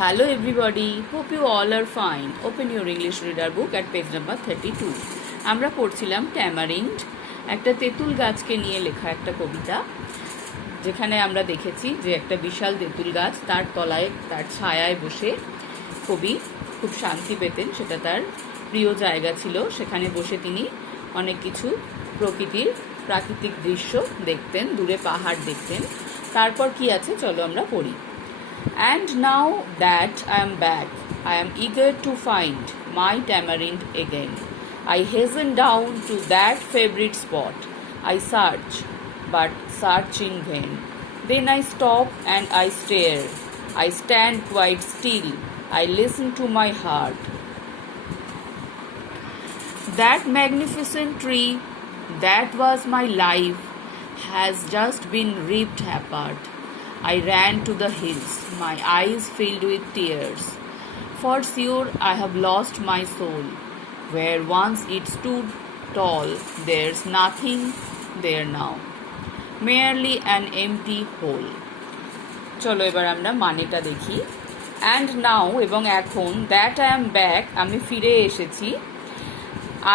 Hello everybody, hope you all are fine. Open your English reader book at page number 32. আমরা পড়ছিলাম tamarind, একটা তেঁতুল গাছকে নিয়ে লেখা একটা কবিতা, যেখানে আমরা দেখেছি যে একটা বিশাল তেঁতুল গাছ, তার তলায় তার ছায়ায় বসে কবি খুব শান্তি পেতেন, সেটা তার প্রিয় জায়গা ছিল। সেখানে বসে তিনি অনেক কিছু প্রাকৃতিক দৃশ্য দেখতেন, দূরে পাহাড় দেখতেন। তারপর কি আছে চলো আমরা পড়ি। And now that I am back, I am eager to find my tamarind again. I hasten down to that favorite spot. I search, but search in vain. Then I stop and I stare. I stand quite still. I listen to my heart. That magnificent tree, that was my life, has just been ripped apart. I ran to the hills, my eyes filled with tears. For sure I have lost my soul. Where once it stood tall, there's nothing there now. Merely an empty hole. চলো এবার আমরা মানেটা দেখি। And now এবং এখন, that I am back, আমি ফিরে এসেছি।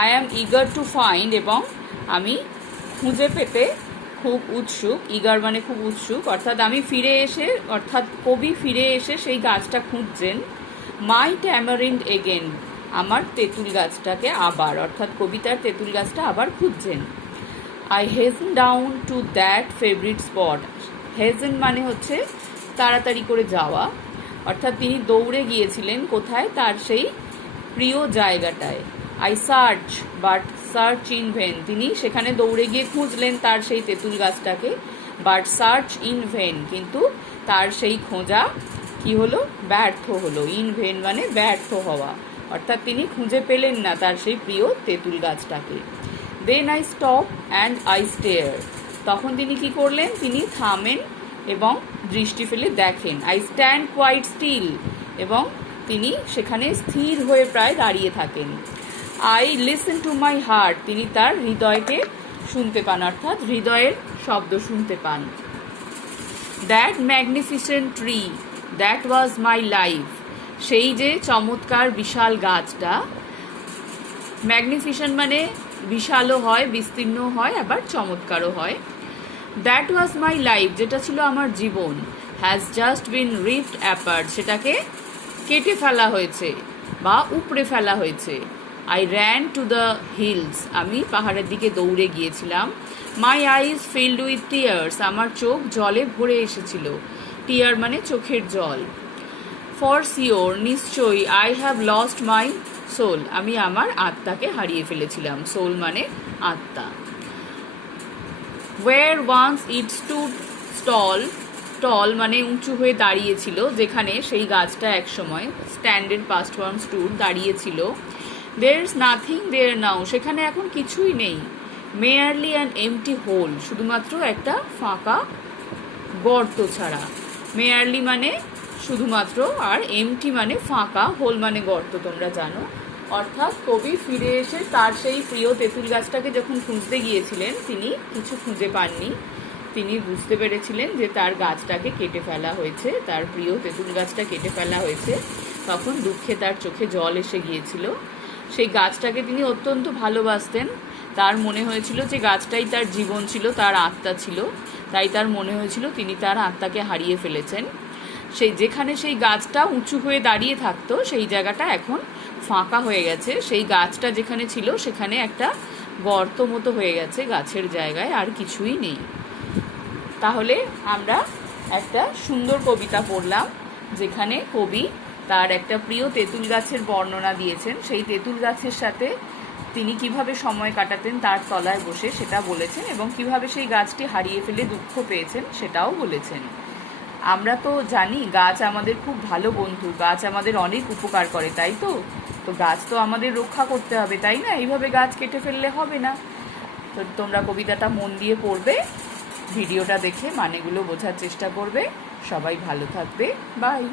I am eager to find এবং আমি খুঁজে পেতে খুব উৎসুক। ইগার মানে খুব উৎসুক, অর্থাৎ আমি ফিরে এসে, অর্থাৎ কবি ফিরে এসে সেই গাছটা খুঁজছেন। মাই ট্যামারিন্ড এগেন, আমার তেঁতুল গাছটাকে আবার, অর্থাৎ কবিতার তেঁতুল গাছটা আবার খুঁজছেন। I hastened down to that favourite spot. Hastened মানে হচ্ছে তাড়াতাড়ি করে যাওয়া, অর্থাৎ তিনি দৌড়ে গিয়েছিলেন কোথায়, তার সেই প্রিয় জায়গাটায়। I search but search in when, তিনি সেখানে দৌড়ে গিয়ে খুঁজলেন তার সেই তেঁতুল গাছটাকে। বাট সার্চ ইন ভেন, কিন্তু তার সেই খোঁজা কি হলো, ব্যর্থ হলো। ইন ভেন মানে ব্যর্থ হওয়া, অর্থাৎ তিনি খুঁজে পেলেন না তার সেই প্রিয় তেঁতুল গাছটাকে। Then I stop and I stare, তখন তিনি কি করলেন, তিনি থামেন এবং দৃষ্টি ফেলে দেখেন। আই স্ট্যান্ড কোয়াইট স্টিল, এবং তিনি সেখানে স্থির হয়ে প্রায় দাঁড়িয়ে থাকেন। I listen to my heart, তিনি তার হৃদয়কে শুনতে পান, অর্থাৎ হৃদয়ের শব্দ শুনতে পান। That magnificent tree, that was my life, সেই যে চমৎকার বিশাল গাছটা। ম্যাগনিফিসেন্ট মানে বিশালও হয়, বিস্তীর্ণ হয়, আবার চমৎকারও হয়। দ্যাট ওয়াজ মাই লাইফ, যেটা ছিল আমার জীবন। Has just been ripped apart, সেটাকে কেটে ফেলা হয়েছে বা উপড়ে ফেলা হয়েছে। I ran to the hills, আমি পাহাড়ের দিকে দৌড়ে গিয়েছিলাম। My eyes filled with tears, আমার চোখ জলে ভরে এসেছিল। টিয়ার মানে চোখের জল। ফর শিওর, নিশ্চয়ই। I have lost my soul, আমি আমার আত্মাকে হারিয়ে ফেলেছিলাম। সোল মানে আত্মা। ওয়ের ওয়ান্স ইট স্টুড টল, টল মানে উঁচু হয়ে দাঁড়িয়েছিল, যেখানে সেই গাছটা এক সময়, স্ট্যান্ডের পাস্ট ফর্ম স্টুড, দাঁড়িয়েছিল। দেয়ার ইজ নাথিং দেয়ার নাও, সেখানে এখন কিছুই নেই। মেয়ারলি অ্যান এমটি হোল, শুধুমাত্র একটা ফাঁকা গর্ত ছাড়া। মেয়ারলি মানে শুধুমাত্র, আর এমটি মানে ফাঁকা, হোল মানে গর্ত, তোমরা জানো। অর্থাৎ কবি ফিরে এসে তার সেই প্রিয় তেঁতুল গাছটাকে যখন খুঁজতে গিয়েছিলেন, তিনি কিছু খুঁজে পাননি। তিনি বুঝতে পেরেছিলেন যে তার গাছটাকে কেটে ফেলা হয়েছে, তার প্রিয় তেঁতুল গাছটা কেটে ফেলা হয়েছে। তখন দুঃখে তার চোখে জল এসে গিয়েছিল। সেই গাছটাকে তিনি অত্যন্ত ভালোবাসতেন, তার মনে হয়েছিল যে গাছটাই তার জীবন ছিল, তার আত্মা ছিল। তাই তার মনে হয়েছিল তিনি তার আত্মাকে হারিয়ে ফেলেছেন। যেখানে সেই গাছটা উঁচু হয়ে দাঁড়িয়ে থাকতো, সেই জায়গাটা এখন ফাঁকা হয়ে গেছে। সেই গাছটা যেখানে ছিল সেখানে একটা গর্ত মতো হয়ে গেছে, গাছের জায়গায় আর কিছুই নেই। তাহলে আমরা একটা সুন্দর কবিতা পড়লাম, যেখানে কবি তার একটা প্রিয় তেঁতুল গাছের বর্ণনা দিয়েছেন। সেই তেঁতুল গাছের সাথে তিনি কিভাবে সময় কাটাতেন তার তলায় বসে, সেটা বলেছেন, এবং কিভাবে সেই গাছটি হারিয়ে ফেলে দুঃখ পেয়েছেন সেটাও বলেছেন। আমরা তো জানি গাছ আমাদের খুব ভালো বন্ধু, গাছ আমাদের অনেক উপকার করে, তাই তো গাছ তো আমাদের রক্ষা করতে হবে, তাই না? এইভাবে গাছ কেটে ফেললে হবে না। তো তোমরা কবিতাটা মন দিয়ে পড়বে, ভিডিওটা দেখে মানেগুলো বোঝার চেষ্টা করবে। সবাই ভালো থাকবে, বাই।